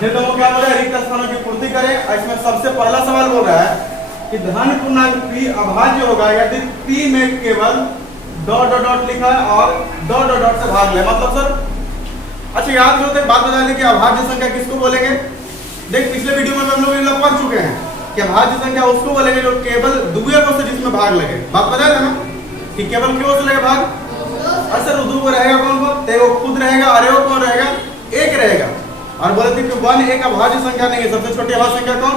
फिर लोगों क्या बोल रहा है, रिक्त स्थानों की पूर्ति करें। इसमें सबसे पहला सवाल बोल रहा है कि धन पूर्णांक p अभाज्य होगा यदि p में केवल डॉट डॉट डॉट लिखा है और डॉट डॉट डॉट से भाग ले। मतलब सर अच्छा याद करो, एक बात बता दें कि अभाज्य संख्या किसको बोलेंगे। देख पिछले वीडियो में हम लोग पढ़ चुके हैं कि अभाज्य संख्या उसको बोलेंगे जो केवल द्वितीय को से जिसमें भाग लगे। बात बताया था ना कि केवल क्यों से लगे भाग। असर उदू को रहेगा कौन को, तेगो खुद रहेगा, अरे वो कौन रहेगा, एक रहेगा। और बोले थे कि 1 एक अभाज्य संख्या नहीं है, सबसे छोटी अभाज्य संख्या कौन,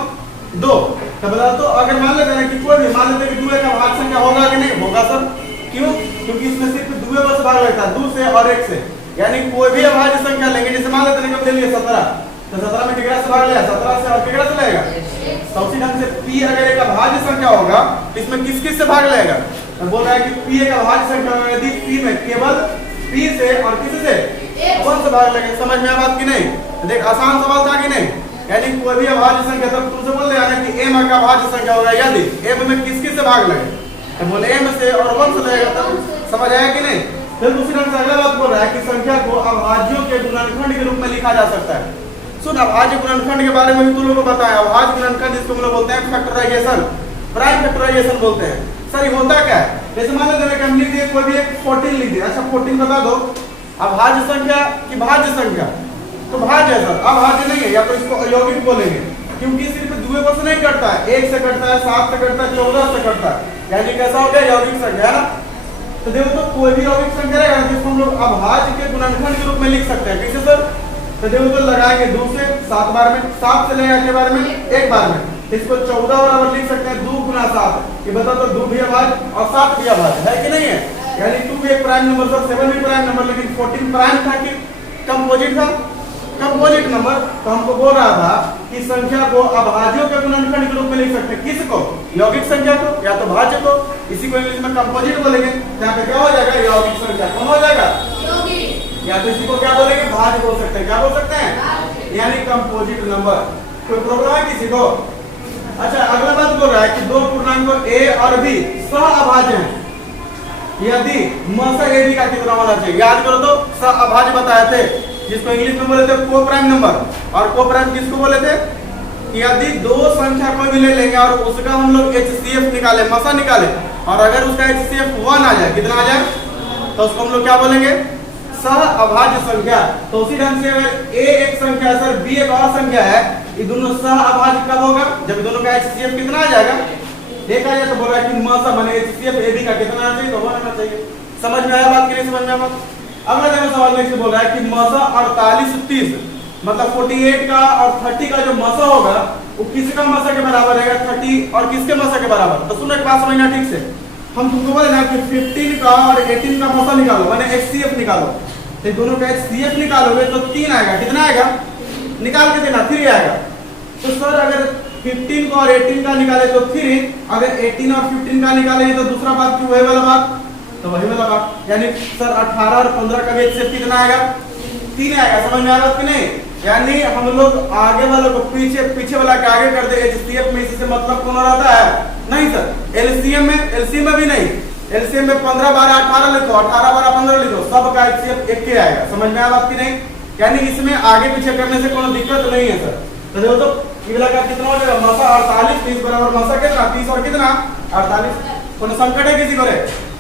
2। तो बता तो अगर मान लेते हैं कि कोई भी मान लेते हैं कि 2 एक अभाज्य संख्या होगा कि नहीं होगा सर, क्यों, क्योंकि इसमें सिर्फ द्वितीय को से भाग लगता है, 2 से और 1 से। यानी कोई भी अभाज्य संख्या लेंगे, जैसे मान लेते हैं कि ले लिए 17, तो 17 में कितना से भाग लिया, 17 से और कितना से लगेगा। तो उसी ढंग से p अगर एक अभाज्य संख्या होगा तो इसमें किस किस से भाग लेगा। तो बोल रहा है कि p एक अभाज्य संख्या होगा यदि p में केवल p से और किस से 1 से भाग लेगा। समझ में आ बात की नहीं। देख आसान सवाल था कि नहीं। यानी कोई भी अभाज्य संख्या, तब तुमसे बोल रहे हैं कि m एक अभाज्य संख्या होगा यदि m में किस किस से भाग लगे, तो बोले m से और 1 से लगेगा। तब समझ आया कि नहीं। फिर दूसरी ढंग से अगला बात बोल रहा है कि संख्या को अभाज्यों के गुणनखंड के रूप में लिखा जा सकता है। सुन अभाज्य गुणनखंड के बारे में भी तुम लोगों को बताया। अभाज्य गुणनखंड जिसको हम लोग बोलते हैं फैक्टराइजेशन, प्राइम फैक्टराइजेशन बोलते हैं। सर ये होता क्या है, जैसे मान लेते हैं कि हम लिख दिए कोई भी एक 14 लिख दिए। अच्छा 14 बता दो अभाज्य संख्या की भाज्य संख्या, तो भाज्य है सर, अभाज्य नहीं है। या तो इसको अयौगिक बोलेंगे क्योंकि सिर्फ द्वितीय को से नहीं कटता है, 1 से कटता है, 7 से कटता है, 14 से कटता है। यानी कैसा हो गया, यौगिक संख्या है ना। तो देखो तो कोई भी यौगिक संख्या रहेगा जिसको हम लोग अभाज्य के गुणनखंड के रूप में लिख सकते हैं। कैसे सर, तो देखो तो लगाएंगे 2 से 7 बार में, 7 से लेगा के बार में, एक बार में। इसको 14 बराबर लिख सकते हैं 2 गुना 7। ये बता तो 2 भी अभाज्य और 7 भी अभाज्य है कि नहीं है। यानी 2 भी एक प्राइम नंबर सर, 7 भी प्राइम नंबर, लेकिन 14 प्राइम था कि कंपोजिट था, कंपोजिट नंबर। तो हमको बोल रहा था कि संख्या को अभाज्यों के गुणनखंड के रूप में लिख सकते हैं। किसको, यौगिक संख्या को या तो भाज्य को। इसी को इंग्लिश में कंपोजिट बोलेंगे। यहाँ पे क्या हो जाएगा, यौगिक संख्या कौन हो जाएगा, या तो इसी को क्या बोलेंगे, भाज्य बोल सकते हैं। क्या बोल सकते हैं, यानी कंपोजिट नंबर। कोई प्रॉब्लम है किसी को। अच्छा अगला बात बोल रहा है कि 2 पूर्णांकों a और b सह अभाज्य हैं यदि म से a b का कितना होना चाहिए। याद करो तो सह अभाज्य बताए थे, जिसको इंग्लिश में बोले थे को प्राइम नंबर। और को प्राइम किसको बोले थे, यदि 2 संख्या कोई भी ले लेंगे और उसका हम लोग HCF निकाले, मसा निकाले, और अगर उसका HCF 1 आ जाए, कितना आ जाए, तो उसको हम लोग क्या बोलेंगे, सह अभाज्य संख्या। तो उसी ढंग से अगर a एक संख्या है सर, b एक और संख्या है, ये दोनों सह अभाज्य कब होगा, जब दोनों का HCF कितना आ जाएगा, देखा जाए। तो बोल रहा है कि म सा माने HCF ab का कितना आना चाहिए, तो 1 आना चाहिए। समझ में आया बात के लिए, समझ में आया। अगला देखो सवाल में से बोल रहा है कि म सा 48 30 मतलब 48 का और 30 का जो मसा होगा वो किसका मसा के बराबर रहेगा, 30 और किसके मसा के बराबर। तो सुनो एक बात समझना ठीक से। हम तुमको बोले ना कि 15 का और 18 का मसा निकालो, माने HCF निकालो। तो दोनों का HCF निकालोगे तो 3 आएगा। कितना आएगा, निकाल के देना, 3 आएगा। तो सर अगर 15 को और 18 का निकाले तो 3, अगर 18 और 15 का निकाले तो दूसरा बात क्यों, वही वाला बात, तो वही वाला बात। यानी सर 18 और 15 का HCF कितना आएगा, 3 आएगा। समझ में आ रहा कि नहीं। यानी हम लोग आगे वाले को पीछे, पीछे वाला के आगे कर दे HCF में, इससे मतलब कौन रहता है, नहीं सर LCM में भी नहीं। LCM में 15 12 18 लिखो, 18 12 15 लिखो, सबका HCF एक ही आएगा। समझ में आ बात की नहीं। यानी इसमें आगे पीछे करने से कोई दिक्कत नहीं है सर। तो देखो तो ये लगा कितना हो जाएगा, मसा 48 30 बराबर मसा कितना, 30 और कितना 48। कोनो संकट है किसी को रे।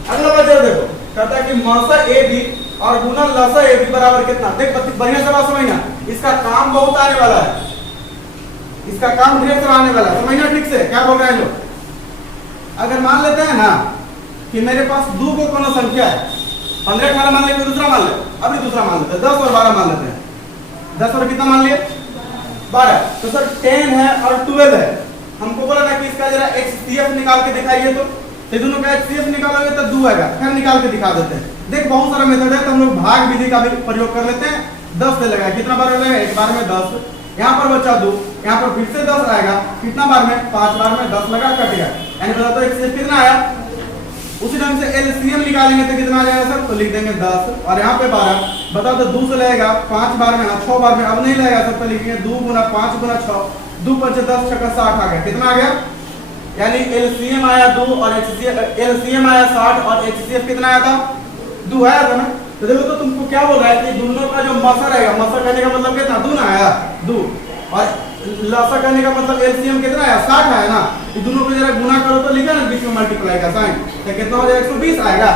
अगला बात देखो, कहता है कि मसा AB और गुना लसा AB बराबर कितना। देख बढ़िया से बात समझना, इसका काम बहुत आने वाला है, इसका काम ढेर सारा आने वाला है। समझना ठीक से क्या बोल रहे हैं लोग। अगर मान लेते हैं ना कि मेरे पास 2 को कोनो संख्या है, 15 18 मान लेते, दूसरा मान ले, अभी दूसरा मान लेते हैं, 10 और 12 मान लेते हैं। 10 और कितना मान लिए, 12। तो सर 10 है और 12 है। हमको बोला ना कि इसका जरा HCF निकाल के दिखाइए। तो दोनों का HCF निकालोगे तो 2 आएगा। फिर निकाल के दिखा देते हैं। देख बहुत सारा मेथड है, तो हम लोग भाग विधि का भी प्रयोग कर लेते हैं। 10 से लगाए, कितना बार लगाए, एक बार में 10, यहाँ पर बचा 2, यहाँ पर फिर से 10 आएगा, कितना बार में, 5 बार में 10 लगा कट गया। यानी बता तो HCF कितना आया। उसी ढंग से LCM निकालेंगे तो कितना आ जाएगा सर, तो लिख देंगे 10 और यहाँ पे 12। बताओ तो 2 से लगेगा 5 बार में, 6 बार में, अब नहीं लगेगा सर, तो लिखेंगे 2 गुना 5 गुना 6, 2 5 10 6 60 आ गया। कितना आ गया, यानी LCM आया 2 और LCM आया 60 और HCF कितना आया था, 2 आया था ना। तो देखो तो तुमको क्या बोल रहा है कि दोनों का जो मसा रहेगा, मसा कहने का मतलब कितना, 2 ना आया 2, और लसा करने का मतलब एलसीएम कितना है 60 है ना, ये दोनों को जरा गुना करो तो लिखा ना बीच में मल्टीप्लाई का साइन, तो कितना हो जाएगा 120 आएगा,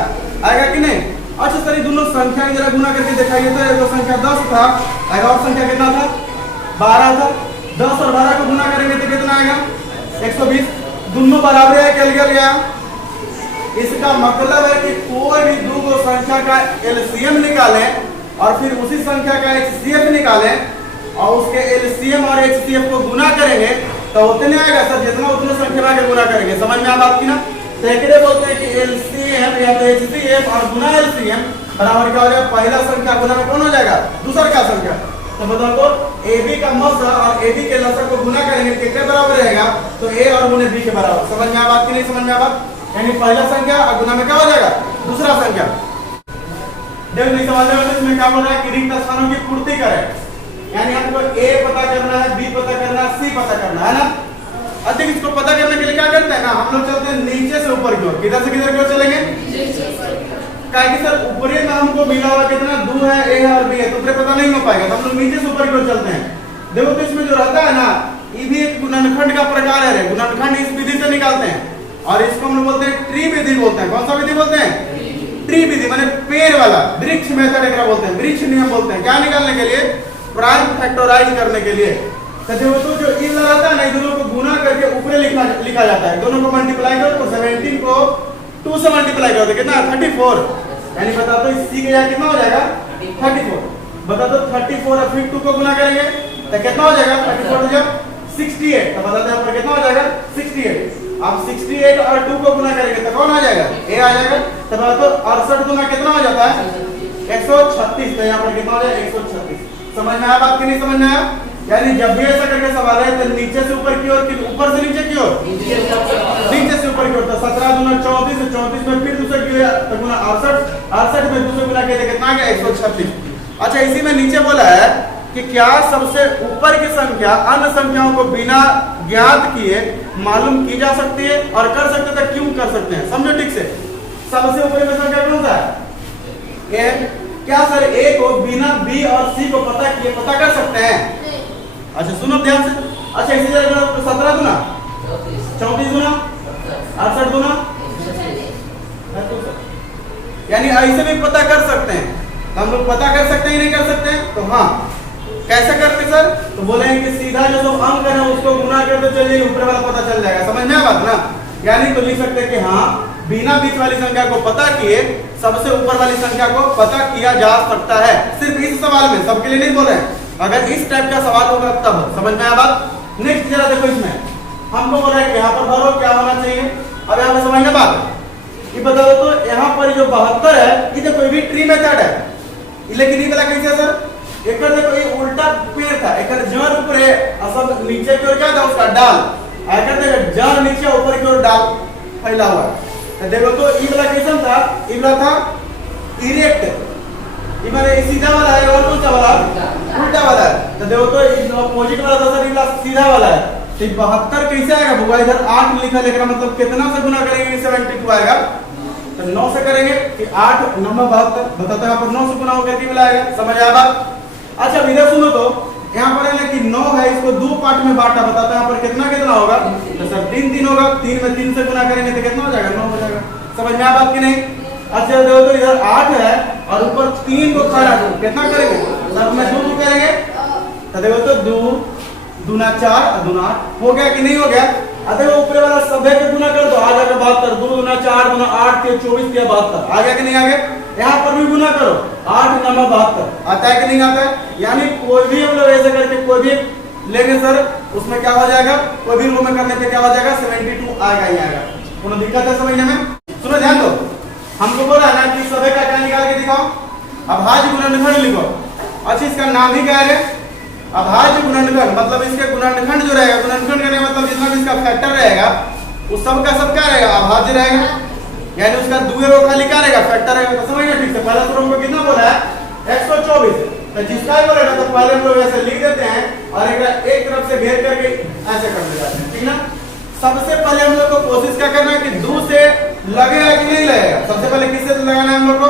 आएगा कि नहीं। अच्छा सर ये दोनों संख्या की जरा गुना करके दिखाइए तो ये संख्या 10 था, आएगा और संख्या कितना था 12 था, 10 और 12 को गुना करेंगे तो कितना आएगा 120, दोनों बराबर है क्या गया। इसका मतलब है कि कोई भी दो संख्या का एलसीएम निकालें और फिर उसी संख्या का एचसीएफ निकालें और उसके एलसीएम और एचसीएफ को गुना करेंगे तो उतने आएगा सर जितना उतने संख्या के गुना करेंगे, समझ में आ बात की ना। तो एकरे बोलते हैं कि एलसीएम या तो एचसीएफ और गुना एलसीएम बराबर क्या हो जाएगा, पहला संख्या गुना में कौन हो जाएगा दूसरा क्या संख्या। तो बताओ तो ए बी का मौसा और ए बी के लसा को गुना करेंगे कितने बराबर रहेगा, तो ए और गुने बी के बराबर, समझ में आ बात की नहीं समझ में आ बात, यानी पहला संख्या और गुना में क्या हो जाएगा दूसरा संख्या। देखो नहीं समझ में इसमें क्या बोल रहा है कि रिक्त स्थानों की पूर्ति करें, यानी हमको ए पता करना है, बी पता करना है, सी पता करना है ना। अधिक इसको पता करने के लिए क्या करते हैं ना, हम लोग चलते हैं नीचे से ऊपर की ओर, किधर से किधर की ओर चलेंगे, क्या कि सर ऊपरी में हमको मिला हुआ कितना 2 है, ए है और बी है, तो ऊपर पता नहीं हो पाएगा, तो हम लोग नीचे से ऊपर की ओर चलते हैं। देखो तो इसमें जो रहता है ना ये भी एक गुणनखंड का प्रकार है, गुणनखंड इस विधि से निकालते हैं और इसको हम लोग बोलते हैं ट्री विधि बोलते हैं। कौन सा विधि बोलते हैं, ट्री विधि, माने पेड़ वाला, वृक्ष मेथड एकरा बोलते हैं, वृक्ष नियम बोलते हैं। क्या निकालने के लिए, प्राइम फैक्टराइज करने के लिए। तो जो इन रहता है ना दोनों को गुना करके ऊपर लिखा जाता है, दोनों को मल्टीप्लाई करो तो 17 को 2 से मल्टीप्लाई करो तो कितना 34, यानी बता दो सी के यहाँ कितना हो जाएगा 34, बता दो 34 और फिर 2 को गुना करेंगे तो कितना हो जाएगा 34 जब 68, तो बता दो यहाँ पर कितना हो जाएगा 68। अब 68 और 2 को गुना करेंगे तो कौन आ जाएगा ए आ जाएगा, तो बता दो 68 गुना कितना हो जाता है 136, तो यहाँ पर कितना हो जाएगा 136। समझ में आया बात कि नहीं समझ में आया, यानी जब भी ऐसा करके सवाल है तो नीचे से ऊपर की ओर कि ऊपर से नीचे की ओर, नीचे से ऊपर की ओर, तो 17 गुना 34, 34 में फिर दूसरे की तो गुना 68, 68 में दूसरे गुना किया कितना आ गया 136। अच्छा इसी में नीचे बोला है कि क्या सबसे ऊपर की संख्या अन्य संख्याओं को बिना ज्ञात किए मालूम की जा सकती है, और कर सकते तो क्यों कर सकते हैं, समझो ठीक से। सबसे ऊपर की संख्या कौन सा है ए, क्या सर ए को बिना बी और सी को पता किए पता कर सकते हैं। अच्छा सुनो ध्यान से, अच्छा इसी तरह 17 गुना 34 गुना 68 गुना, यानी ऐसे भी पता कर सकते हैं। तो हम लोग पता कर सकते हैं नहीं कर सकते हैं, तो हाँ कैसे करते सर, तो बोलेंगे कि सीधा जो अंक है उसको गुना करते चलिए ऊपर वाला पता चल जाएगा, समझ में आ बात ना। यानी तो लिख सकते हैं कि हाँ बिना बीच वाली संख्या को पता किए सबसे ऊपर वाली संख्या को पता किया जा सकता है। सिर्फ इस सवाल में, सबके लिए नहीं बोल रहे हैं, अगर इस टाइप का सवाल होगा तब समझ में आया बात। नेक्स्ट जरा देखो इसमें हमको बोल रहा है कि यहाँ पर भरो क्या होना चाहिए, अब यहाँ पे समझना बात ये बता दो। तो यहाँ पर जो 72 है ये देखो ये भी ट्री मेथड है, लेकिन ये वाला कैसे है सर, एक देखो ये उल्टा पेड़ था, एक जड़ ऊपर है और सब नीचे की ओर क्या था उसका डाल, आकर देखो जड़ नीचे ऊपर की ओर डाल फैला हुआ है। तो देखो तो ये वाला कैसा था, ये वाला था इरेक्ट, ये माने सीधा वाला है और कौन सा वाला उल्टा वाला है। तो देखो तो ये अपोजिट वाला था सर, ये वाला सीधा वाला है। तो 72 कैसे आएगा भूगा, इधर 8 लिखा लेकर मतलब कितना से गुना करेंगे 72 आएगा, तो 9 से करेंगे कि 8 9 72, बताते हैं यहाँ पर 9 से गुना होकर के मिलाएगा, समझ आया बात। अच्छा इधर सुनो तो यहाँ पर है कि 9 है, इसको 2 पार्ट में बांटा, बताते हैं यहाँ पर कितना कितना होगा, तो सर 3 3 होगा, 3 में 3 से गुना करेंगे तो कितना हो जाएगा 9 हो जाएगा, समझ में आया बात कि नहीं। अच्छा देखो तो इधर 8 है और ऊपर 3 को खड़ा कितना करेंगे, सब में 2 करेंगे, तो देखो तो 2 दूना 4 और दूना 8 हो गया कि नहीं हो गया। देखो ऊपर वाला सभ्य के गुना कर दो आ जाएगा 72, 2 दूना 4 दूना 8 के 24 के 72 आ गया कि नहीं आ गया। यहाँ पर भी गुना करो 8 9 72 आता है कि नहीं आता है। यानी कोई भी हम लोग ऐसे करके कोई भी लेंगे सर उसमें क्या हो जाएगा, कोई भी रो में करने पे क्या हो जाएगा 72 आएगा ही आएगा, कोनो दिक्कत है समझने में। सुनो ध्यान दो, हमको बोला ना कि सभ्य का क्या निकाल के दिखाओ, अभाज्य गुणनखंड लिखो। अच्छा इसका नाम ही क्या है, अभाज्य गुणनखंड, मतलब इसके गुणनखंड जो रहेगा, गुणनखंड का मतलब जितना भी इसका फैक्टर रहेगा उस सब का सब क्या रहेगा अभाज्य रहेगा, यानी उसका दुए रो खाली क्या रहेगा फैक्टर रहेगा। तो समझिए ठीक से, पहला रो को कितना बोला है 124, तो जिसका भी बोलेगा तो पहले हम लोग ऐसे लिख देते हैं और एक तरफ से घेर करके ऐसे कर देते हैं, ठीक ना। सबसे पहले हम लोग को कोशिश क्या करना है कि 2 से लगेगा कि नहीं लगेगा, सबसे पहले किससे लगाना है हम लोग को,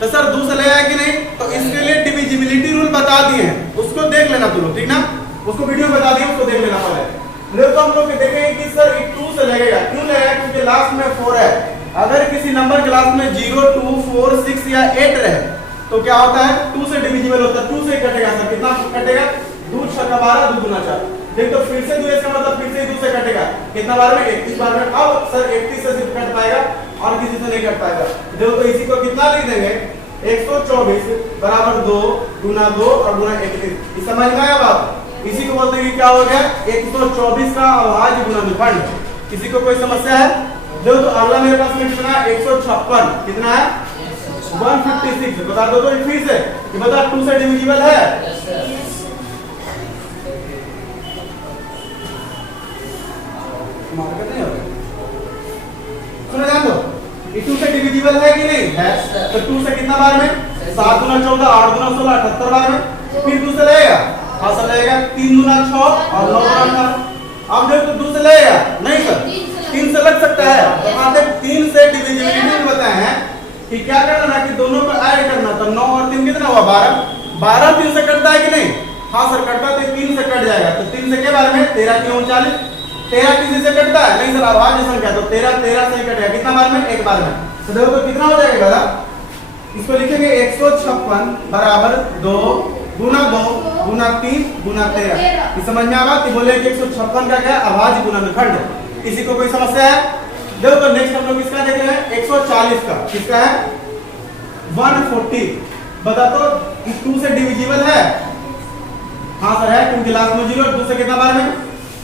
तो सर 2 से लगेगा कि नहीं, तो इसके लिए डिविजिबिलिटी रूल बता दिए हैं, उसको देख लेना तुम लोग, ठीक ना। उसको वीडियो बता दिए, उसको देख लेना पड़े। नहीं तो हम लोग देखेंगे कि सर 2 से लगेगा, क्यों लगेगा? क्योंकि लास्ट में 4 है। अगर किसी नंबर के लास्ट में 0, 2, 4, 6 या 8 रहे तो क्या होता है? 2 से डिविजिबल होता है, 2 से कटेगा। सर कितना कटेगा? 2 6 12, 2 गुना 4। देख तो फिर से 2 इसका मतलब फिर से 2 से कटेगा, कितना बार में? 31 बार में। अब सर 31 से सिर्फ कट पाएगा और किसी से नहीं कट पाएगा। देखो तो इसी को कितना लिख देंगे? 124 बराबर 2 गुना 2 और गुना 31। इस समझ में आया बात? इसी को बोलते हैं कि क्या हो गया? 124 का अभाज्य गुणनखंड। किसी को कोई समस्या है? देखो तो अगला मेरे पास में कितना है? 156। कितना है? 156। बता दो तो फिर से कि बता 2 से डिविजिबल है? सुनो ध्यान दो, 2 से डिविजिबल है कि नहीं है? तो 2 से कितना बार में? 7 गुना 14, 8 गुना 16, 78 बार में। फिर 2 से लगेगा, हाँ सर लगेगा 3 गुना 6 और 9 गुना 18। अब देखो तो 2 से लगेगा नहीं सर? 3 से लग सकता है। तो आते 3 से डिविजिबिलिटी बताए हैं कि क्या करना है कि दोनों को ऐड करना। तो 9 और 3 कितना हुआ? 12। 12 3 से कटता है कि नहीं? हाँ सर कटता है, तो 3 से कट जाएगा। तो 3 से के बारे में? 13 की 39। 13 किसी से कटता है? नहीं सर अभाज्य संख्या, तो 13 13 से कटेगा। कितना बार में? एक बार में। तो देखो तो कितना हो जाएगा दादा? इसको लिखेंगे 156 बराबर 2 गुना 2 गुना 3 गुना 13। इस समझ में आया कि बोले कि 156 का क्या? अभाज्य गुणनखंड। किसी को कोई समस्या है? देखो तो नेक्स्ट हम लोग इसका देख रहे हैं 140 का। किसका है? 140। बता तो 2 से डिविजिबल है? हाँ सर है, क्योंकि लास्ट में 0। 2 से कितना बार में?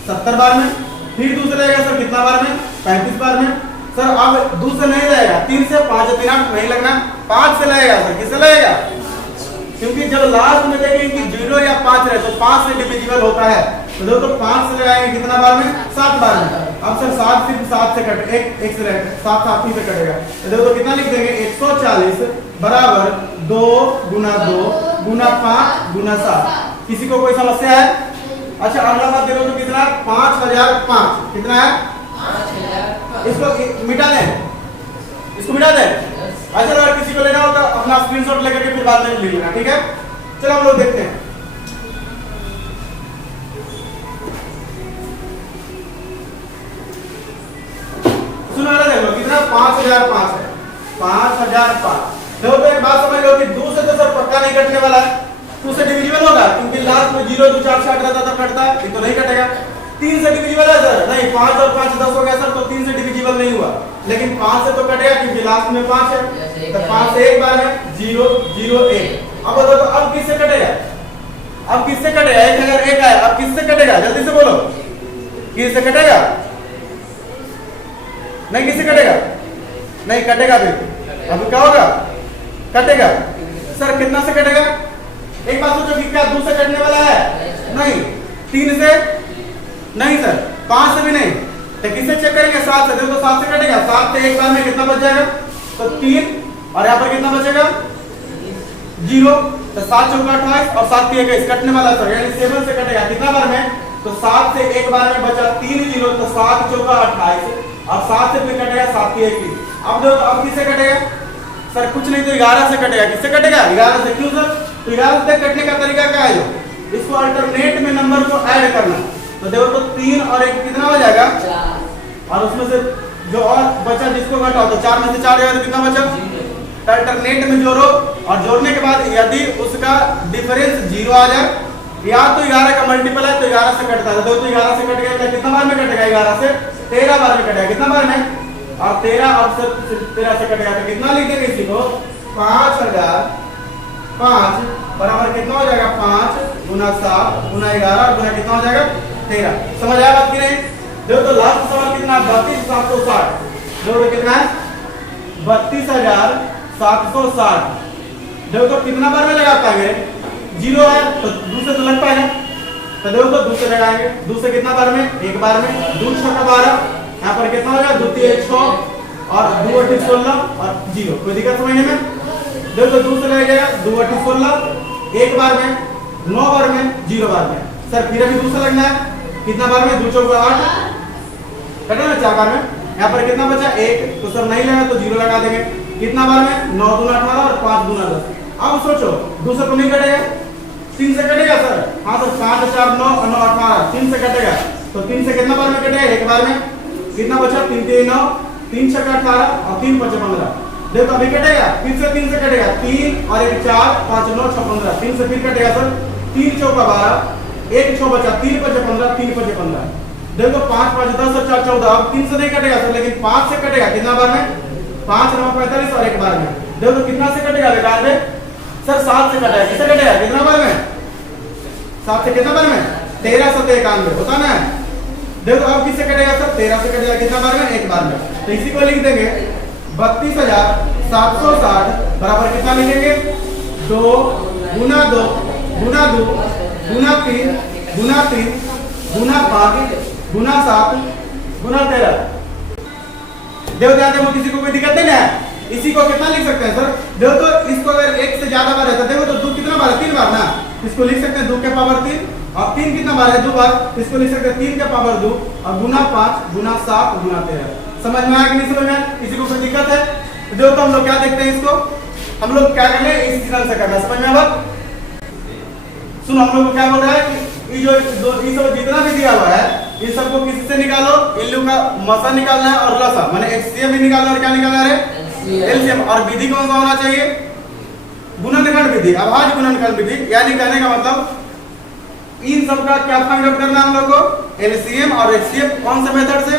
70 बार में। फिर 2 से लगेगा सर कितना बार में? 35 बार में। सर अब 2 से नहीं लगेगा, 3 से 5 3 8 नहीं लगना, 5 से लगेगा। सर किससे लगेगा? क्योंकि जब लास्ट में देखेंगे कि 0 या 5 रहे तो 5 से डिविजिबल होता है। तो देखो तो 5 से लगाएंगे कितना बार में? 7 बार में। अब सर 7 सिर्फ 7 से कट एक से 7 7 ही से कटेगा। तो देखो तो कितना लिख देंगे? 140 बराबर 2 गुना 2 गुना 5 गुना 7। किसी को कोई समस्या है? अच्छा अगला बात देखो तो कितना? 5005। कितना है? 5005। इसको मिटा दें, इसको मिटा दें। अच्छा अगर किसी को लेना हो तो अपना स्क्रीनशॉट लेकर के फिर बाद में ले लेना, ठीक है? चलो हम लोग देखते हैं। सुनो देख लो कितना? 5005 है। 5005। देखो तो एक बात समझ लो कि 2 से तो सर पक्का नहीं कटने वाला है। 2 से डिविजिबल होगा क्योंकि लास्ट में 0 2 4 6 रहता था, कटता है, ये तो नहीं कटेगा। 3 से डिविजिबल है सर? नहीं। 5 और 5 10 हो गया सर, तो 3 से डिविजिबल नहीं हुआ। लेकिन 5 से तो कटेगा क्योंकि लास्ट में 5 है। तो 5 से एक बार में 0 0 1। अब बताओ तो अब किससे कटेगा? अब किससे कटेगा? एक अगर एक है, अब किससे कटेगा? जल्दी से बोलो, किससे कटेगा? नहीं किससे कटेगा? नहीं कटेगा। फिर अब क्या होगा? कटेगा। सर कितना से कटेगा? एक बात सोचो कि क्या 2 से कटने वाला है? नहीं। 3 से नहीं सर, 5 से भी नहीं। तो किससे चेक करेंगे? 7 से। देखो तो 7 से कटेगा। 7 से एक बार में कितना बच जाएगा? तो 3 और यहाँ पर कितना बचेगा? 0। तो 7 चौका 28 और 7 3 21 कटने वाला सर, यानी 7 से कटेगा। कितना बार में? तो 7 से एक बार में बचा 3 0, तो 7 चौका 28 और 7 से फिर कटेगा 7 3 21। अब देखो तो अब किससे कटेगा? सर कुछ नहीं तो 11 से कटेगा। किससे कटेगा? 11 से। क्यों सर? तो 11 से कटने का तरीका क्या है? जो इसको अल्टरनेट में नंबर को ऐड करना। तो देखो तो 3 और 1 कितना हो जाएगा? 4। और उसमें से जो और बचा जिसको घटाओ तो 4 में से 4 गया तो कितना बचा? तो अल्टरनेट में जोड़ो और जोड़ने के बाद यदि उसका डिफरेंस 0 आ जाए या तो 11 का मल्टीपल है तो 11 से कटता है। तो 11 से कट गया तो कितना बार में कटेगा? 11 से 13 बार में कटेगा। कितना बार में? और 13 और 13 से कटेगा तो कितना लिख देंगे इसी को? 5005 बराबर कितना हो जाएगा? 5 गुना 7 गुना 11 और गुना कितना हो जाएगा? 13। समझ आया बात की नहीं? देखो तो लास्ट सवाल कितना? 32760। देखो कितना है? 32760। देखो तो कितना बार में लगा पाएंगे? 0 है तो 2 से तो लग पाएगा। तो देखो तो 2 से लगाएंगे। 2 से कितना बार में? एक बार में। 2 6 का 12। यहाँ पर कितना हो जाएगा? 2 3 6 और 2 8 16 और 0। कोई दिक्कत समझने में? देखो तो 2 से लगेगा 2 8 16 एक बार में, 9 बार में, 0 बार में। सर फिर अभी 2 से लगना है। कितना बार में? 2 चौका 8 कटा ना 4 बार में। यहाँ पर कितना बचा? 1। तो सर नहीं लगा तो 0 लगा देंगे। कितना बार में? 9 दूना 18 और 5 दूना 10। अब सोचो 2 से तो नहीं कटेगा, 3 से कटेगा सर, हाँ सर 5 4 9 9 18 3 से कटेगा, तो 3 से कितना बार में कटेगा, एक बार में। कितना बचा, 3 3 9 3 6 18 और 3 5 15। देखो अभी कटेगा, फिर से 3 से कटेगा, 3 और 1 4 5 9 6 15, 3 से फिर कटेगा सर, 3 चौका 12 1 6 बचा, 3 5 15 3 5 15। देखो 5 5 10 और 4 14, अब 3 से नहीं कटेगा सर, लेकिन 5 से कटेगा, कितना बार में, 5 9 45 और एक बार में। देखो कितना से कटेगा बेकार में सर, 7 से कटेगा, किससे कटेगा, कितना बार में, 7 से कितना बार में, 13 से 91 होता ना। देखो अब किससे कटेगा सर, 13 से कटेगा, कितना बार में, एक बार में। तो इसी को लिख देंगे 32,760 बराबर कितना लिखेंगे, 2 गुना 2 गुना 2 गुना 3 गुना 3 गुना 5 गुना 7 गुना 13। देखो ध्यान देखो, किसी को कोई दिक्कत नहीं है। इसी को कितना लिख सकते हैं सर, देखो तो इसको अगर 1 से ज्यादा बार है तो देखो तो 2 कितना बार है, 3 बार ना, इसको लिख सकते हैं 2 के पावर 3, और 3 कितना बार है, 2 बार, इसको लिख सकते हैं 3 के पावर 2 और गुना 5 गुना 7 गुना 13। समझ में आया कि नहीं समझ में आया, किसी को कोई दिक्कत है? देखो तो हम लोग क्या देखते हैं, इसको हम लोग क्या करने, इस सिग्नल से करना, समझ में आया। सुनो हम लोग क्या बोल रहा है कि ये सब जितना भी दिया हुआ है इन सबको किसी से निकालो, इन लोग का मसा निकालना है और लसा माने HCF भी निकालना है और क्या निकालना है, LCM। और विधि कौन सा होना चाहिए, गुणनखंड विधि, अभाज्य गुणनखंड विधि। यानी कहने का मतलब इन सब का क्या फाइंड आउट करना है हम लोग को, LCM और HCF कौन से मेथड से,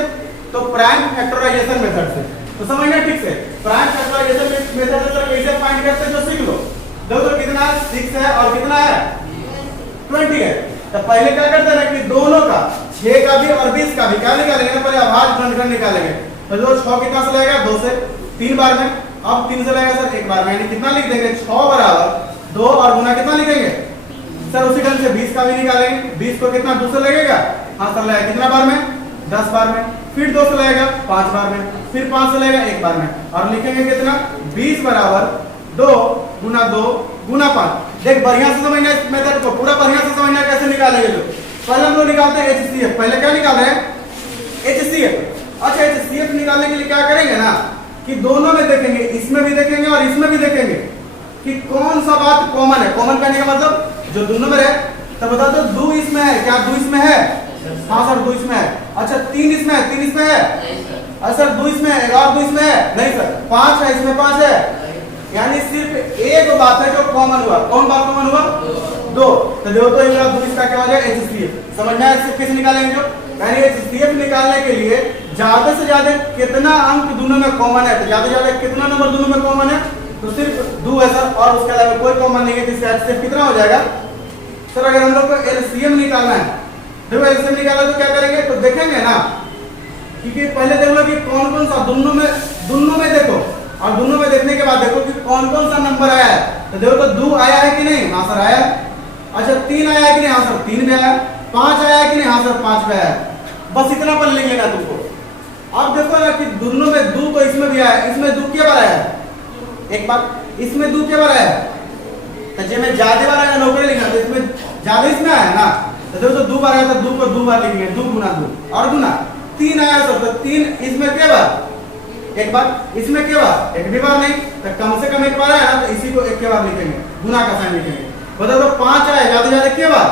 तो प्राइम फैक्टराइजेशन मेथड से। तो समझना ठीक से, प्राइम फैक्टराइजेशन मेथड से कैसे फाइंड करते हैं, तो सीख लो। देखो कितना 6 है और कितना है 20 है। तो पहले क्या करते हैं कि दोनों का 6 का भी और 20 का भी क्या निकालेंगे ना, पहले अभाज्य गुणनखंड निकालेंगे। तो जो 6 कितना से लगेगा, 2 से 3 बार में, अब 3 से लगेगा सर एक बार में, यानी कितना लिख देंगे 6 बराबर 2 और गुना कितना लिखेंगे सर, उसी ढंग से 20 का भी निकालेंगे। 20 को कितना 2 से लगेगा, हाँ सर लगेगा कितना बार में, 10 बार में, फिर 2 से लगेगा 5 बार में, फिर 5 से लगेगा एक बार में, और लिखेंगे कितना 20 बराबर 2 गुना 2 गुना 5। देख बढ़िया से समझना इस मेथड को, पूरा बढ़िया से समझना कैसे निकालेंगे। जो पहले हम लोग निकालते हैं HCF, पहले क्या निकाल रहे हैं HCF। अच्छा HCF निकालने के लिए क्या करेंगे ना कि दोनों में देखेंगे, इसमें भी देखेंगे और इसमें भी देखेंगे कि कौन सा बात कॉमन है। कॉमन कहने का मतलब जो दोनों में है, तो बता दो 2 इसमें है, क्या 2 इसमें है, हाँ सर 2 इसमें है। अच्छा 3 इसमें है, 3 इसमें है, अच्छा सर 2 इसमें है, और 2 इसमें है, नहीं सर 5 है, इसमें 5 है। यानी सिर्फ एक बात है जो कॉमन हुआ, कौन बात कॉमन हुआ, 2। तो देखो तो इनका 2 इसका क्या हो जाएगा HCF। समझना है इससे कैसे निकालेंगे, जो यानी HCF निकालने के लिए ज्यादा से ज्यादा कितना अंक दोनों में कॉमन है, तो ज्यादा से ज्यादा कितना नंबर दोनों में कॉमन है, तो सिर्फ 2 है सर, और उसके अलावा कोई कॉमन नहीं है। जिससे HCF कितना हो जाएगा सर, अगर हम लोग को LCM निकालना है, देखो LCM निकालना तो क्या करेंगे, तो देखेंगे ना कि पहले देख लो कि कौन कौन सा दोनों में देखो, और दोनों में देखने के बाद देखो कि कौन कौन सा नंबर आया है। तो देखो तो 2 आया है कि नहीं, हाँ सर आया। अच्छा 3 आया है कि नहीं, हाँ सर 3 भी आया। 5 आया है कि नहीं, हाँ सर 5 भी आया। बस इतना पढ़ लिख लेना तुमको। अब देखो ना कि दोनों में 2 तो इसमें भी आया, इसमें 2 के बार आया, एक बार इसमें 2 के बार आया, तो जे में ज्यादा बार आया नौकरी लिखना, तो इसमें ज्यादा इसमें आया ना, तो देखो तो 2 बार आया, तो 2 को 2 बार लिखेंगे, 2 गुना 2 और गुना 3 आया सर, तो 3 इसमें के बार, एक बार इसमें के बार, एक भी बार नहीं, तो कम से कम एक बार आया ना, तो इसी को एक के बार लिखेंगे, गुना का साइन लिखेंगे। बताओ तो 5 आया, ज्यादा ज्यादा के बार,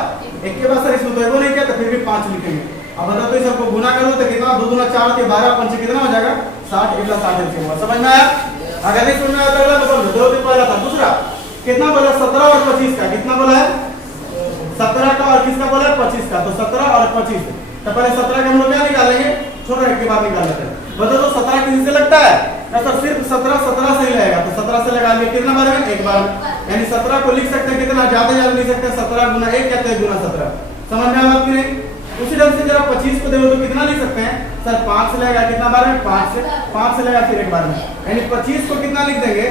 एक के बार सर इसमें तो नहीं किया, तो फिर भी 5 लिखेंगे। अब बताओ तो सबको गुना करो तो कितना, 2 गुना 4 के 12 5 कितना हो जाएगा 60, इतना 60 लिखेंगे। समझ में आया? अगर नहीं समझ में आया तो अगला बताओ, 2 दिन पहला था। दूसरा कितना बोला, 17 और 25 का, कितना बोला है 17 का, और किसका बोला है 25 का, तो 17 और 25। तो पहले 17 का हम लोग क्या निकालेंगे, छोटा एक के बाद निकाल लेते हैं। बताओ तो 17 किसी से लगता है ना सर, सिर्फ 17 से ही लगेगा, तो 17 से लगा लिया, कितना बार में, एक बार। यानी 17 को लिख सकते हैं कितना, ज्यादा ज्यादा लिख सकते हैं, 17 गुना 1 कहते हैं, गुना 17। समझ में आया कि नहीं? उसी ढंग से जरा 25 को देखो तो कितना लिख सकते हैं सर, 5 से लगेगा, कितना बार में, 5 से लगा, फिर एक बार में, यानी 25 को कितना लिख देंगे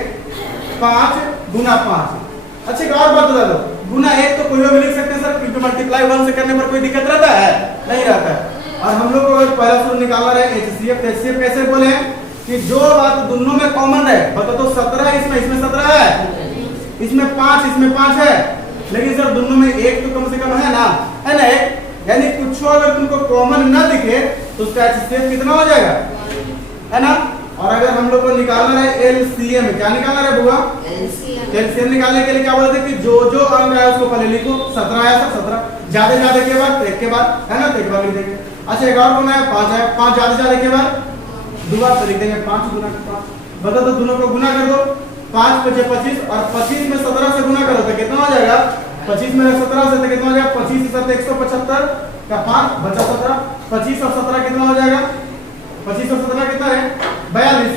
5 गुना 5। अच्छा एक और बात बता दो, गुना 1 तो कोई भी लिख सकते हैं सर, क्योंकि मल्टीप्लाई 1 से करने पर कोई दिक्कत रहता है, नहीं रहता है। और हम लोग को अगर पहला सूत्र निकालना रहे HCF, HCF कैसे बोले हैं कि जो बात दोनों में कॉमन है, बता तो 17 इसमें 17 है, इसमें 5 इसमें 5 है, लेकिन सर दोनों में 1 तो कम से कम है ना, है ना 1। यानी कुछ अगर तुमको कॉमन ना दिखे तो उसका HCF कितना हो जाएगा, है ना। और अगर हम लोग को निकालना है एलसीएम, क्या निकालना है बुआ? एलसीएम निकालने के लिए क्या बोलते हैं कि जो जो अंक है उसको पहले लिखो। 17 आया सब 17, ज्यादा ज्यादा के बाद एक के बाद है ना, तो एक बार लिख देंगे। अच्छा एक और गुना है 5 है, 5 ज्यादा ज्यादा के बाद दो बार लिख देंगे, 5 गुना 5। बताओ तो दोनों को गुना कर दो, 5 5 25 और 25 में 17 से गुना करो तो कितना हो जाएगा? 25 में 17 से तो कितना हो जाएगा? 25 से 175 का 5 बचा 17, 25 और 17 कितना हो जाएगा? 25 और 17 कितना है? 42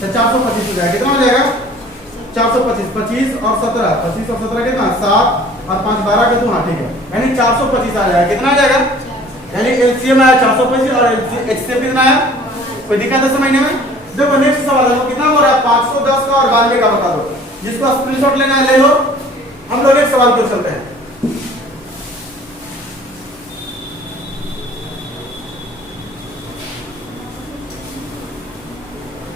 तो 425 हो जाएगा। कितना हो जाएगा? 425। 25 और 17, 25 और 17 कितना? 7 और 5 12 के 2, हाँ ठीक है, यानी 425 आ जाएगा। कितना आ जाएगा? यानी एलसीएम आया 425 और एचसीएफ कितना आया? कोई दिक्कत है समझने में? देखो नेक्स्ट सवाल है, कितना हो रहा है? 510 का और 92 का बता दो। जिसको स्क्रीनशॉट लेना है ले लो। हम लोग एक सवाल को चलते हैं।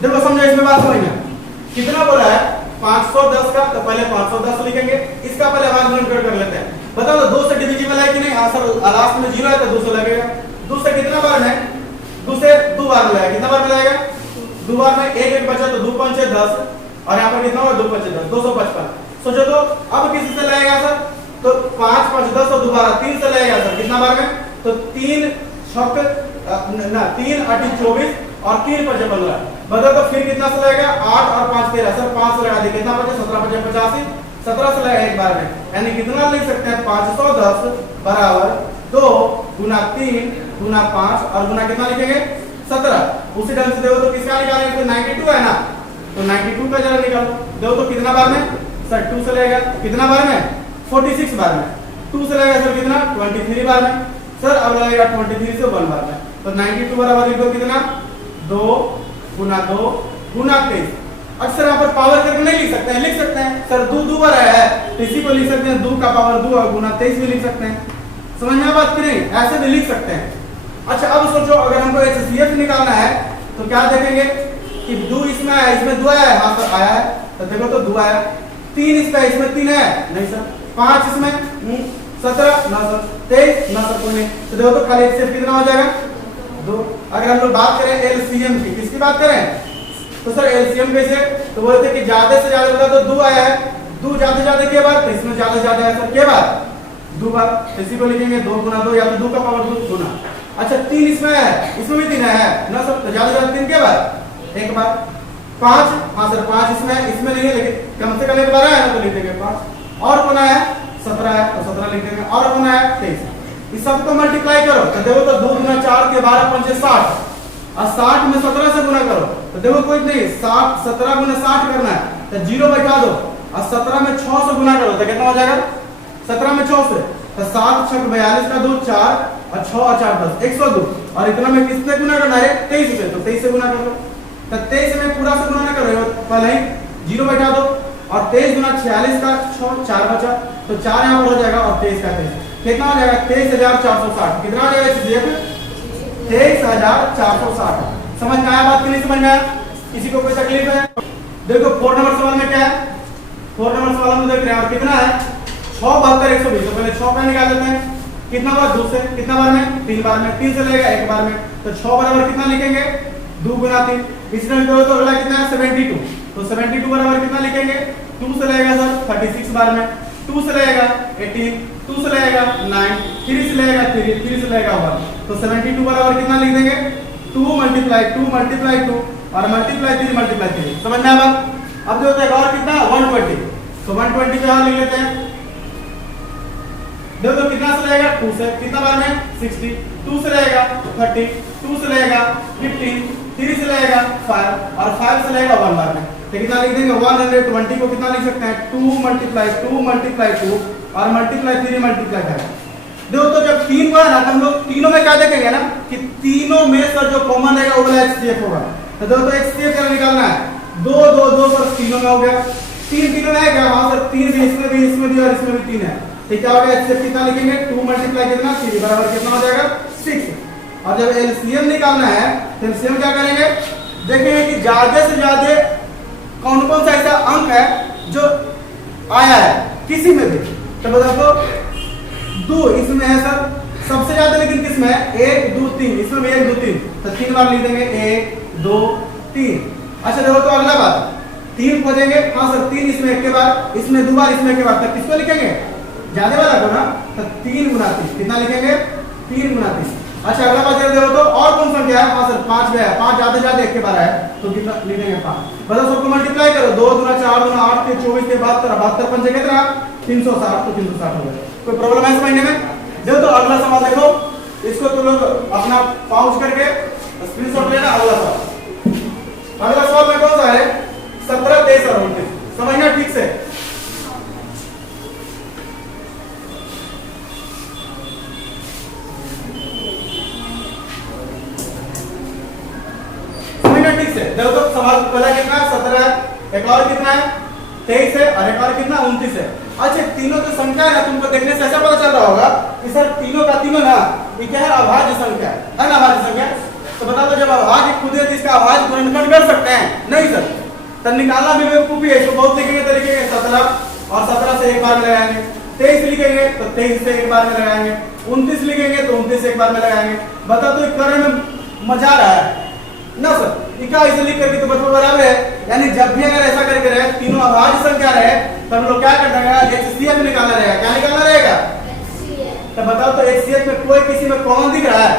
देखो समझो इसमें बात समझना, कितना बोला है? 510 का, तो पहले 510 लिखेंगे, इसका पहले आवाज नोट कर लेते हैं। बताओ तो 2 से डिविजिबल है कि नहीं? आंसर लास्ट में 0 है तो 2 से लगेगा। 2 से कितना बार है? 2 से 2 बार मिलाएगा। कितना बार मिलाएगा? 2 बार में 1 1 बचा तो 2 5 6 10 और यहाँ पर कितना होगा? 2 5 10, 255। सोचो तो अब किसी से लगेगा सर? तो 5 5 10 और दोबारा 3 से लगेगा सर। कितना बार में? तो 3 6 ना 3 8 24 और 3 5 15। बताओ तो फिर कितना से लगेगा? 8 और 5 13 सर, 5 से लगा दी, कितना बचा? 17 5 85, 17 से लगेगा एक बार में, यानी कितना लिख सकते हैं? 510 बराबर 2 गुना 3 गुना 5 और गुना कितना लिखेंगे? 17। उसी ढंग से देखो तो किसका निकालेंगे? तो 92 है ना, तो 92 का जरा निकालो। देखो तो कितना बार में? सर 2 से लगेगा। कितना बार में? 46 बार में। 2 से लगेगा सर कितना? 23 बार में। सर अब लगेगा 23 से 1 बार में, तो 92 बराबर लिखो कितना? 2 गुना 2 गुना 23। अब सर यहाँ पर पावर करके नहीं लिख सकते हैं? लिख सकते हैं सर, 2 2 बार आया है तो इसी को लिख सकते हैं 2 का पावर 2 गुना 23 भी लिख सकते हैं। समझ में बात की नहीं? ऐसे भी लिख सकते हैं। अच्छा अब सोचो अगर हमको एचसीएफ निकालना है तो क्या देखेंगे कि 2 इसमें आया, इसमें 2 आया है, हाँ सर आया है, तो देखो तो 2 आया। 3 इसमें, इसमें 3 है नहीं सर। 5 इसमें 17 ना सर, 23 ना सर, कोई नहीं, तो देखो तो खाली एचसीएफ कितना हो जाएगा? 2। अगर हम लोग बात करें एलसीएम की, किसकी बात करें? तो सर एलसीएम कैसे? तो बोलते हैं कि ज्यादा से ज्यादा होगा तो 2 आया है, 2 ज्यादा ज्यादा के बाद, तो इसमें ज्यादा ज्यादा है सर के बाद 2 बार, इसी को लिखेंगे 2 गुना 2 या तो 2 का पावर 2 गुना। अच्छा 3 इसमें है, इसमें भी 3 है ना सर, तो ज्यादा ज्यादा 3 के बाद एक बार। 5, हाँ सर 5 इसमें, इसमें नहीं है लेकिन कम से कम एक बार है ना, तो लिख देंगे 5। और कोना है 17 है तो 17 लिख देंगे, और कोना है 23। इस सब को मल्टीप्लाई करो तो देखो तो 2 गुना 4 के 12 5 60 और 60 में 17 से गुना करो तो देखो कोई नहीं, 60 17 गुना 60 करना है तो 0 बैठा दो और 17 में 6 से गुना करो तो कितना हो जाएगा? 17 में 6 से तो 7 6 42 का 2 4 और 6 और 4 10 102 और इतना में किससे गुना करना है? 23 से, तो 23 से गुना कर लो। तो 23 में पूरा से गुना ना करो, पहले ही 0 बैठा दो और 23 गुना 46 का 6 4 बचा तो 4 यहाँ पर हो जाएगा और 23 का 23 कितना हो जाएगा? 23460। कितना हो जाएगा? 23460। समझ में आया बात कि नहीं समझ में आया? किसी को कोई तकलीफ है? देखो 4 नंबर सवाल में क्या है? 4 नंबर सवाल में देख रहे हैं और कितना है? 6 72 120। तो पहले 6 का निकाल लेते हैं। कितना बार? 2 से। कितना बार में? 3 बार में। 3 से लगेगा एक बार में, तो 6 बराबर कितना लिखेंगे? 2 गुना 3। इसमें करो तो अगला कितना है? 72। तो 72 बराबर कितना लिखेंगे? 2 से लगेगा सर 36 बार में, 2 से लगेगा 18, 2 से लगेगा 9, 3 से लगेगा 3, 3 से लगेगा 1। तो 72 बराबर कितना लिख देंगे? 2 मल्टीप्लाई 2 मल्टीप्लाई 2 और मल्टीप्लाई 3 मल्टीप्लाई 3। समझ में आया? अब जो होता है और कितना? 120। तो 120 पे और लिख लेते हैं। देखो तो कितना से लगेगा? 2 से। कितना बार में? 60, 2 से लगेगा 30, 2 से लगेगा 15, 3 से लगेगा 5 और 5 से लगेगा 1 बार में, तो कितना लिख देंगे? 120 को कितना लिख सकते हैं? 2 मल्टीप्लाई 2 मल्टीप्लाई 2 और मल्टीप्लाई 3 मल्टीप्लाई 5। देखो तो जब 3 हुआ ना तो हम लोग तीनों में क्या देखेंगे ना कि तीनों में सर जो कॉमन रहेगा वो वाला एचसीएफ होगा। तो देखो तो एचसीएफ क्या निकालना है? 2 2 2 पर तीनों में हो गया, 3 तीनों में है क्या? हाँ सर 3 भी, इसमें भी, इसमें भी और इसमें भी 3 है, तो क्या होगा? एचसीएफ कितना लिखेंगे? 2 मल्टीप्लाई कितना? 3 बराबर कितना हो जाएगा? 6। और जब एलसीएम निकालना है तो एलसीएम क्या करेंगे? देखेंगे कि ज्यादा से ज्यादा कौन कौन सा ऐसा अंक है जो आया है किसी में भी, तो बताओ 2 इसमें है सर सबसे ज्यादा, लेकिन किसमें है? 1 2 3, इसमें भी 1 2 3, तो 3 बार लिख देंगे 1 2 3। अच्छा देखो तो अगला बात 3 खोजेंगे, हाँ सर 3 इसमें एक के बाद, इसमें 2 बार, इसमें एक के बाद, तब किसको लिखेंगे ज्यादा वाला को ना, तो 3 गुना 30 कितना लिखेंगे 3 गुना 30। अच्छा अगला बात देखो तो और कौन संख्या है, हाँ सर 5 है, 5 ज्यादा एक के बार है तो कितना लिखेंगे 5। बताओ सबको मल्टीप्लाई करो, 2 दूना 4 दूना 8 के 24 के 72, 72 पंजे कितना 360, तो 360 हो गया। कोई प्रॉब्लम है समझने में? देखो तो अगला सवाल देखो, इसको तुम लोग अपना पॉज करके स्क्रीनशॉट लेना। अगला सवाल में कौन सा है 17, 23 और 29, समझना ठीक से। समझना ठीक से। देखो तो सवाल पहला कितना है 17 है, एक और कितना है 23 है, और एक और कितना 29 है। अच्छा तीनों जो संख्या है ना, तुमको देखने से ऐसा पता चल रहा होगा कि सर तीनों का तीनों ना ये क्या है अभाज्य संख्या है ना, अभाज्य संख्या। तो बता दो जब अभाज्य खुद है तो इसका अभाज्य गुणनखंड कर सकते हैं नहीं सर, तो निकालना भी बेवकूफी है। इसको बहुत लिखेंगे तो लिखेंगे 17 और 17 से एक बार में लगाएंगे, 23 लिखेंगे तो 23 से एक बार में लगाएंगे, 29 लिखेंगे तो 29 से एक बार में लगाएंगे। बता तो करने में मजा रहा है ना सर, इका इसे लिख करके तो बच्चों बराबर है। यानी जब भी अगर ऐसा करके रहे तीनों अभाज्य संख्या रहे तो हम लोग क्या करना है HCF निकालना रहेगा। क्या निकालना रहेगा तो बताओ तो HCF में कोई किसी में कॉमन दिख रहा है,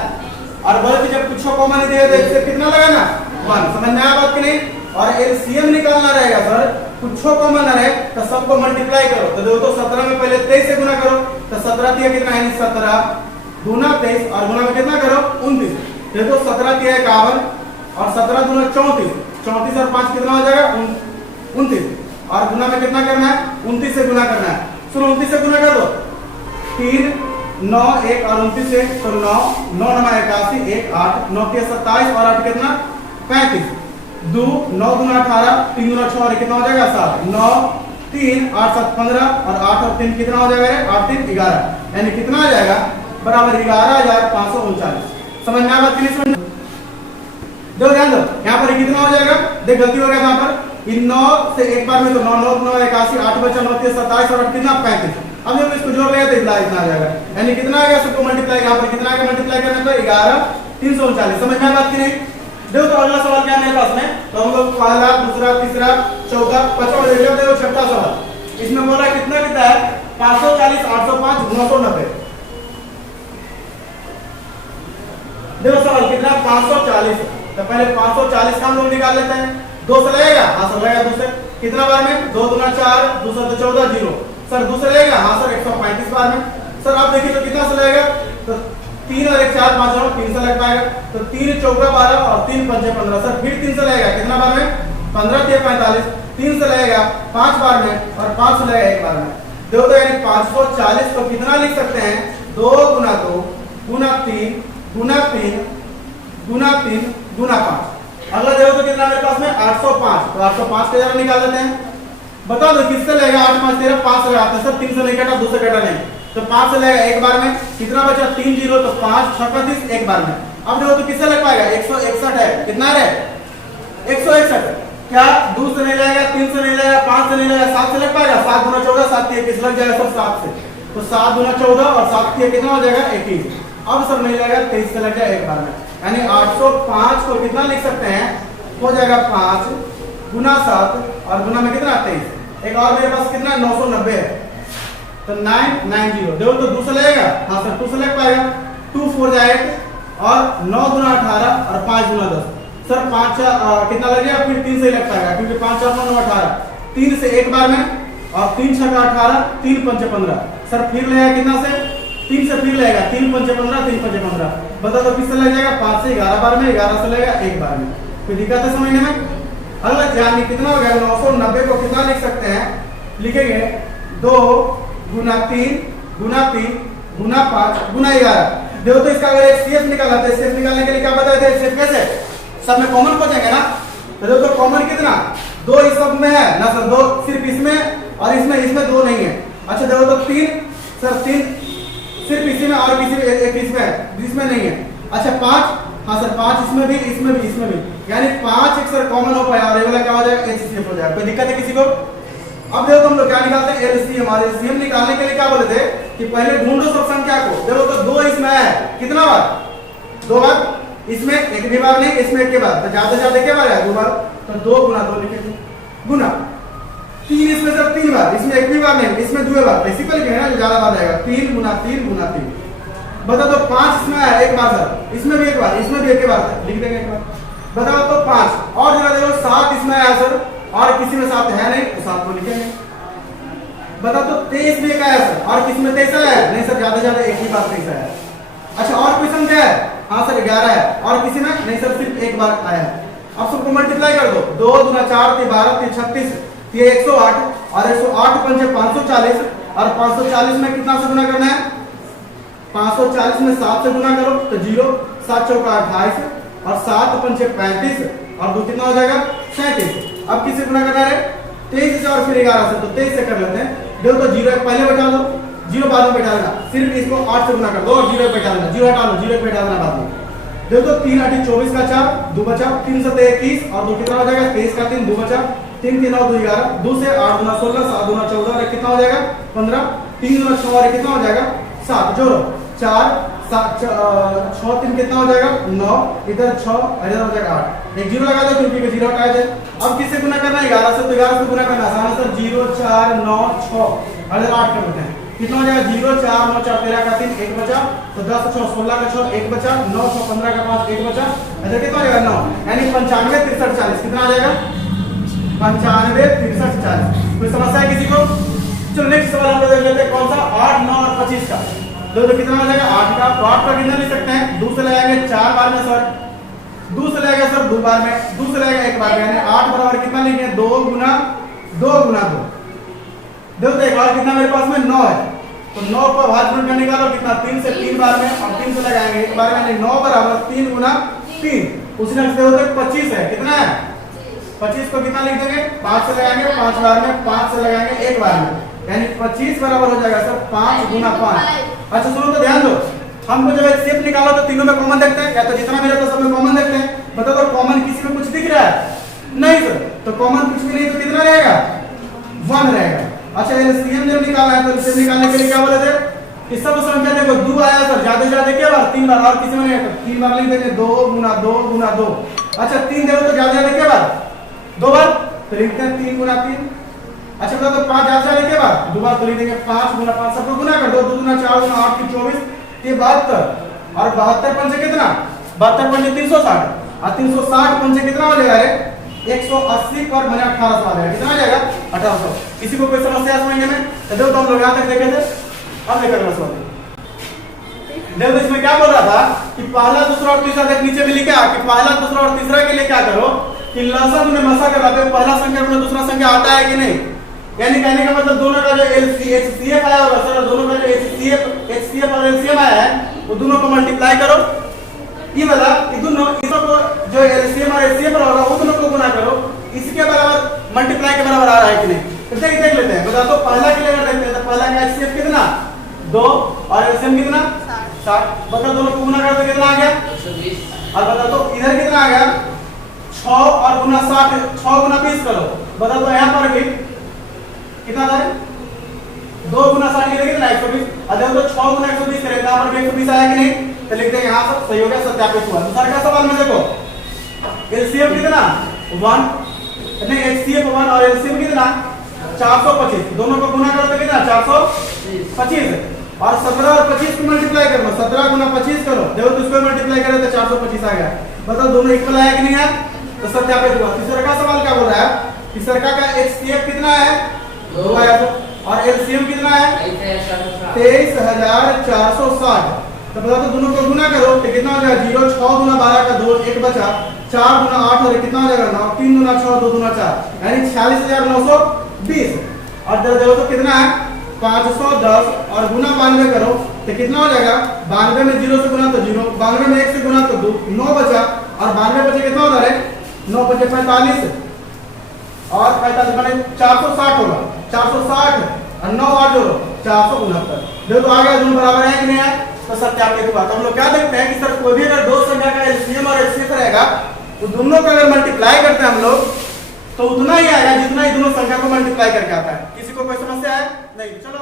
और बल्कि जब कुछ कॉमन नहीं दिखेगा तो HCF कितना लगाना 1, समझ में आया बात कि नहीं। और LCM निकालना रहेगा सर, कुछ कॉमन रहे तो सबको मल्टीप्लाई करो। तो देखो तो 17 में पहले 23 से गुना करो तो 17 दिया कितना है 17 गुना 23 और गुना में कितना करो 29। देखो 17 दिया 51 और 17 गुना 34, 34 और 5 कितना हो जाएगा 29, और गुना में कितना करना है 29 से गुना करना है। सुनो 29 से गुना कर दो 3 9 1 और 29 से तो 9 9 9 81 1 8 9 के 27 और 8 कितना 35 2 9 गुना 18 3 गुना 6 और कितना हो जाएगा 7 9 3 8 7 15 और 8 और 3 कितना हो जाएगा 8 3 11, यानी कितना आ जाएगा बराबर 11,539। समझ में आया बात कि नहीं समझ? दो ध्यान दो यहाँ पर कितना हो जाएगा, देख गलती हो गया यहाँ पर इन 9 से एक बार में तो 9 9 9 81 8 बचा 9 के 27 और 8 कितना 35। अब जब इसको जोड़ लेगा तो इतना आ जाएगा, यानी कितना आ गया सबको मल्टीप्लाई यहाँ पर कितना आ गया मल्टीप्लाई करने पर 11,339। समझ में बात की नहीं? देखो तो अगला सवाल क्या है मेरे पास में, तो हम लोग पहला दूसरा तीसरा चौथा पांचवा देखो छठा सवाल। इसमें बोला कितना कितना है 540 805 990। देखो सवाल कितना 540, तो पहले 540 का हम लोग निकाल लेते हैं। 2 से लगेगा, हाँ सर लगेगा 2 से, कितना बार में 2 दूना 4 दूसरा तो 14 0 सर 2 से लगेगा, हाँ सर 135 बार में। सर आप देखिए तो कितना से लगेगा, तो 3 और 1 4 5 3 से लग पाएगा, तो 3 चौका 12 और 3 पंजे 15 सर फिर 3 से लगेगा कितना बार में 15 3 45 3 से लगेगा 5 बार में और 5 से लगेगा 1 बार में। देखो तो यानी 540 को कितना लिख सकते हैं 2 गुना 2 गुना 3 गुना 3 गुना 3 गुना 5। अगला देखो तो कितना मेरे पास में 805, तो 805 के जरा निकाल लेते हैं। बता दो किससे लगेगा 8 5 13 5 से लगाते हैं सर, 3 से नहीं कटा 2 से कटा नहीं, तो 5 से लगेगा एक बार में, कितना बचा 3 0 तो 5 6 30 एक बार में। अब देखो तो किससे लग पाएगा 161 है, कितना है 161, क्या 2 से नहीं लगेगा 3 से नहीं लगेगा 5 से नहीं लगेगा 7 से लग पाएगा, 7 गुना 14 7 किस लग जाएगा सर 7 से, तो 7 गुना 14 और 7 कितना हो जाएगा 21। अब सर नहीं लगेगा 23 से लग जाएगा एक बार में, यानी 805 को कितना लिख सकते हैं हो जाएगा 5 गुना 7 और गुना में कितना 23। एक और मेरे पास कितना 990 है, तो 990 देखो तो 2 से लगेगा, हाँ सर 2 से लग पाएगा, 2 4 8 और 9 गुना 18 और 5 गुना 10 सर 5 कितना लग जाएगा, फिर 3 से ही लग पाएगा क्योंकि 5 4 9 18 3 से एक बार में और 3 6 18 3 5 15 सर फिर लगेगा कितना से 3 से फिर लगेगा 3 5 15 3 5 15। बता दो किससे लग जाएगा 5 से 11 बार में, 11 से लगेगा एक बार में। कोई दिक्कत है समझने में? अगला ध्यान कितना हो गया 990 को कितना लिख सकते हैं, लिखेंगे 2 गुना 3 गुना 3 गुना 5 गुना 11। देखो तो इसका अगर HCF निकाला तो HCF निकालने के लिए क्या बताए थे, HCF कैसे सब में कॉमन खोजेंगे ना, तो देखो तो कॉमन कितना 2 इस सब में है ना सर, 2 सिर्फ इसमें और इसमें 2 नहीं है। अच्छा देखो तो 3 सर 3 सिर्फ इसी में और किसी में एक इसमें है जिसमें नहीं है। अच्छा 5 हाँ सर 5 इसमें भी इसमें भी, यानी 5 एक सर कॉमन हो पाया और ये वाला क्या हो जाएगा HCF हो जाएगा। कोई दिक्कत है किसी को? अब देखो हम लोग क्या निकालते हैं LCM, और LCM निकालने के लिए क्या बोले थे कि पहले ढूंढो सब संख्या को। देखो तो 2 इसमें है कितना बार 2 बार, इसमें एक भी बार नहीं, इसमें एक के बाद, तो ज्यादा से ज्यादा के बार है 2 बार, तो 2 गुना 2 लिखेंगे गुना 3, इसमें सर 3 बार, इसमें एक भी बार नहीं, इसमें 2 बार, इसी पर लिखेंगे ना जो ज्यादा बार आएगा 3 गुना 3 गुना 3। बताओ तो 5 इसमें आया एक बार सर, इसमें भी एक बार, इसमें भी एक बार सर, लिख देंगे एक बार। बताओ तो 5 और जगह देखो 7 इसमें आया सर, और किसी में 7 है नहीं तो 7 को लिखेंगे। बताओ तो 23 भी एक आया सर, और किसी में 23 आया नहीं सर, ज्यादा ज्यादा एक ही बार 23 आया। अच्छा और क्वेश्चन क्या है, हाँ सर 11 है, और किसी में नहीं सर सिर्फ एक बार आया है। अब सबको मल्टीप्लाई कर दो, 2 गुना 4 3 12 3 36, ये 108, और 108 पंजे 540, और 540 में कितना से गुना करना है, 540 में 7 से गुना करो तो 0, 7 चौका 28, और 7 पंजे 35, और 2 कितना हो जाएगा 37। अब किससे गुना करना है 23 से, और फिर 11 से, तो 23 से कर लेते हैं। देखो तो 0 पहले बैठा दो, 0 बाद में बैठा देना, सिर्फ इसको 8 से गुना कर दो और 0 बैठा देना, 0 हटा लो, 0 बैठा देना बाद में। देखो तो 3 8 24 का 4, 2 बचा, 3 7 21, और 2 कितना हो जाएगा 23 का 3, 2 बचा, 3 3 9 2 11, 2 से 8 गुना 16, 7 गुना 14, और कितना हो जाएगा 15, 3 गुना 6 और कितना हो जाएगा 7, जोड़ो 4 7 6 3 कितना हो जाएगा 9, इधर 6 इधर हो जाएगा 8, एक 0 लगा दो क्योंकि 0 हटाया जाए। अब किससे गुना करना है 11 से, तो 11 से गुना करना आसान है सर, 0 4 9 6 और इधर 8 कर देते हैं, कितना हो जाएगा 0 4 9 4 13 का 3 1 बचा, तो 10 6 16 का 6 1 बचा, 9 6 15 का 5 1 बचा, इधर कितना हो जाएगा 9, यानी 95 63 40, कितना आ जाएगा 95 63 40। कोई समस्या है किसी को? चलो नेक्स्ट सवाल हम लोग देख लेते हैं, कौन सा 8 9 और 25 का। तो कितना हो जाएगा 8 का, तो 8 का कितना लिख सकते हैं, 2 से लगाएंगे 4 बार में सर, 2 से लगाएगा सर 2 बार में, 2 से लगाएगा 1 बार में, यानी 8 बराबर कितना लिखेंगे 2 गुना 2 गुना 2। देखो तो एक बार कितना मेरे पास में 9 है, तो 9 को भाजपुर में निकालो कितना 3 से 3 बार में, और 3 से लगाएंगे 1 बार में, यानी 9 बराबर 3 गुना 3। उसी ढंग से होते 25 है, कितना है 25 को कितना लिख देंगे 5 से लगाएंगे 5 बार में, 5 से लगाएंगे 1 बार में, यानी 25 बराबर हो जाएगा सर 5 गुना 5। अच्छा सुनो तो ध्यान दो, हमको जब एक शेप निकालो तो तीनों में कॉमन देखते हैं, या तो जितना भी रहता है सब में कॉमन देखते हैं। बताओ तो कॉमन किसी में कुछ दिख रहा है नहीं सर, तो कॉमन कुछ भी नहीं, तो कितना रहेगा 1 रहेगा। अच्छा एलसीएम जब निकालना है तो एलसीएम निकालने के लिए क्या बोले थे कि सब संख्या देखो 2 आया सर, ज्यादा से ज्यादा क्या बार 3 बार, और किसी में नहीं है 3 बार लिख देंगे 2 गुना 2 गुना 2। अच्छा 3 देखो तो ज्यादा से ज्यादा क्या बार 2 बार, तो लिखते हैं 3 गुना 3। अच्छा बताओ तो 5 ज्यादा से ज्यादा क्या बार 2 बार, तो लिख देंगे 5 गुना 5, सबको गुना कर दो, 2 गुना 4 गुना 8 की 24, ये 72, और 72 पंचे कितना 72 पंचे 360, और 360 पंचे कितना हो जाएगा 180 पर बने 1800 आ जाएगा, कितना आ जाएगा 1800। किसी को कोई समस्या समझने में? तो देखो तो हम लोग यहाँ तक देखे थे, अब लेकर बस देखो इसमें क्या बोल रहा था कि पहला दूसरा और तीसरा, देख नीचे भी लिखा कि पहला दूसरा और तीसरा के लिए क्या करो कि लसन में मसा कर रहा है, पहला संख्या में दूसरा संख्या आता है कि नहीं, यानी कहने का मतलब दोनों का जो एचसीएफ आया होगा सर, दोनों का जो एचसीएफ और एलसीएम आया है वो दोनों को मल्टीप्लाई करो, ये वाला ये दोनों इसको जो एलसीएम और एचसीएफ होगा वो दोनों को गुना करो, इसके बराबर मल्टीप्लाई के बराबर आ रहा है कि नहीं, तो देख लेते हैं। बता तो पहला के लिए देखते हैं, तो पहला का एचसीएफ कितना 2 और एलसीएम कितना 60, बता दोनों को गुना कर तो कितना आ गया 120, और बता तो इधर कितना आ गया 6 और गुना 60, 6 गुना 20 करो, बता तो यहाँ पर भी कितना था 2 गुना 60 के लिए कितना 120, अगर तो 6 गुना 120 करें यहाँ पर 120 आया कि नहीं, तो लिख देंगे यहाँ सब सही हो गया, सत्यापित हुआ। दूसरा का सवाल में देखो एलसीएम कितना 1 नहीं एचसीएफ 1 और एलसीएम कितना 425, दोनों को गुना करो तो कितना 425, और 17 और 25 को मल्टीप्लाई करो, 17 गुना 25 करो, देखो तो इसको मल्टीप्लाई करो तो 425 आ गया। बताओ दोनों इक्वल आया कि नहीं है, तो सत्यापित हुआ। तीसरा का सवाल क्या बोल रहा है, तीसरा का एचसीएफ कितना है 2 आया तो, और एलसीएम कितना है 23460, तो बता तो दोनों को गुना करो तो कितना हो जाएगा 0 6 गुना 12 का 2 1 बचा, 4 गुना 8 और कितना हो जाएगा 9, 3 गुना 6 2 गुना 4, यानी 46920, और देखो तो कितना है 510, और गुना 92 करो तो कितना हो जाएगा 92 में 0 से गुना तो 0, 92 में 1 से गुना तो 2, 9 बचा, और 92 बचे कितना होता है 9 बचे 45, और 45 माने 460 होगा, 460 और 9 और जोड़ो 469। देखो आ गया, दोनों बराबर है कि नहीं है, तो सत्यापित हुआ। तो हम लोग क्या देखते हैं कि सर कोई भी अगर दो संख्या का एलसीएम और एचसीएफ रहेगा तो दोनों का अगर मल्टीप्लाई करते हैं हम लोग तो उतना ही आएगा जितना ही दोनों संख्या को मल्टीप्लाई करके आता है। किसी को कोई समस्या है नहीं? चलो